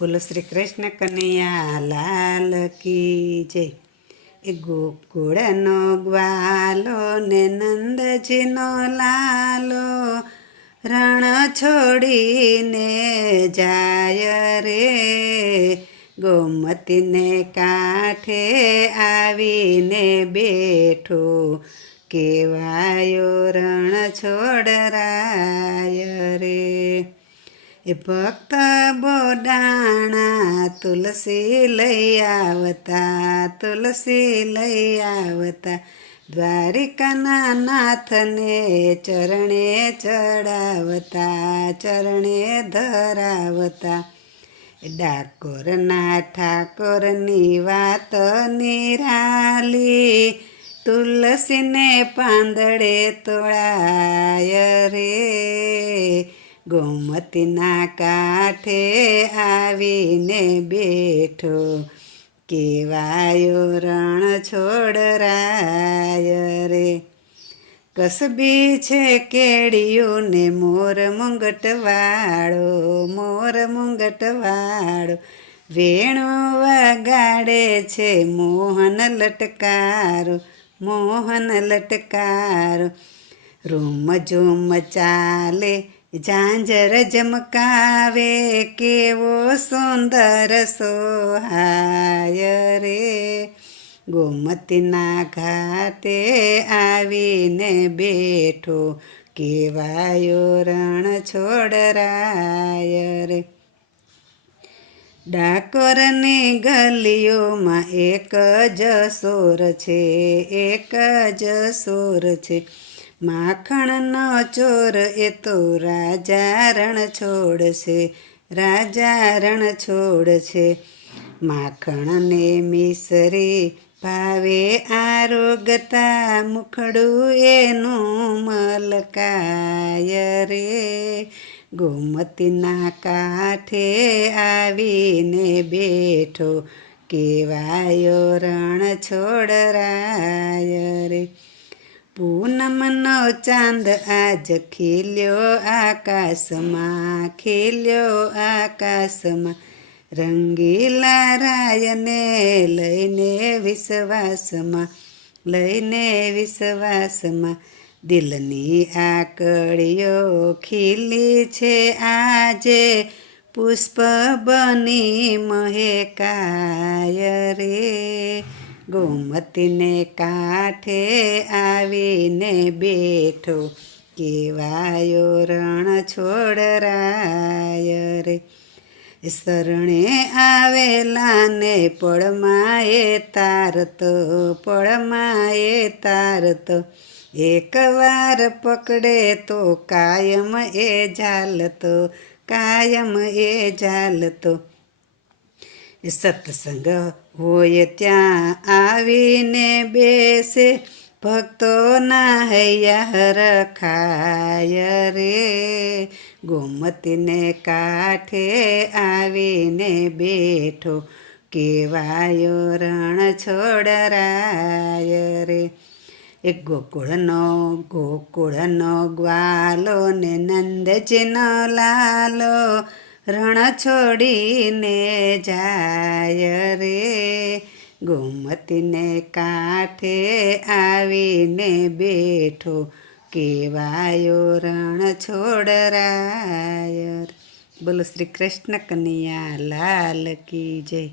બોલો શ્રી કૃષ્ણ કનૈયા, લાલ કી જય. એ ગોકુળનો ગ્વાલો ને નંદજીનો લાલો, રણ છોડીને જાય રે. ગોમતીને કાંઠે આવીને બેઠો કેવાયો રણ છોડરાય રે. ભક્ત બોડાણા તુલસી લઈ આવતા, તુલસી લઈ આવતા, દ્વારિકાના નાથને ચરણે ચડાવતા, ચરણે ધરાવતા. ડાકોરના ઠાકોરની વાત નિરાલી, તુલસીને પાંદડે તોળાય રે. ગોમતીના કાંઠે આવીને બેઠો. કેવાયો રણ છોડરાય રે. કસબી છે કેડિયું ને મોર મુંગટવાળો મોર મુંગટવાળો. વેણો વગાડે છે મોહન લટકારો મોહન લટકારો. રૂમ ઝૂમ ચાલે ઝાંઝર જમકાવે કેવો સુંદર સોહાય રે ગોમતીના ઘાતે આવીને બેઠો, કેવાયો રણ છોડરાય રે ડાકોરની ગલીઓમાં એક જ સોર છે, એક જ સોર છે. માખણનો ચોર, એ તો રાજા રણ છોડશે રાજા રણ છોડશે. માખણને મિસરી ભાવે આરોગતા, મુખડું એનું મલકાય રે. ગોમતીના કાંઠે આવીને બેઠો, કેવાયો રણ છોડરાય રે. પૂનમનો ચાંદ આજ ખીલ્યો આકાશમાં ખીલ્યો આકાશમાં. રંગીલા રાયને લઈને વિશ્વાસમાં લઈને વિશ્વાસમાં. દિલની આકડીઓ ખીલી છે આજે, પુષ્પ બની મહેકાય રે. ગોમતીને કાંઠે આવીને બેઠો કેવાયો રણ છોડરાય રે. શરણે આવેલાને પડમાં એ તારતો, પળમાએ તારતો. એકવાર પકડે તો કાયમ એ ઝાલતો, કાયમ એ ઝાલતો. સત્સંગ હોય ત્યાં આવીને બેસે. ભક્તોના હૈયા રખાય રે. ગોમતીને કાંઠે આવીને બેઠો. કેવાયો રણ છોડરાય રે. એ ગોકુળનો ગોકુળનો ગ્વાલો ને નંદજીનો લાલો. રણ છોડીને જાય રે. ગોમતીને કાંઠે આવીને બેઠો કેવાયો રણ છોડરાય બોલો શ્રી કૃષ્ણ કનૈયા લાલ કી જય.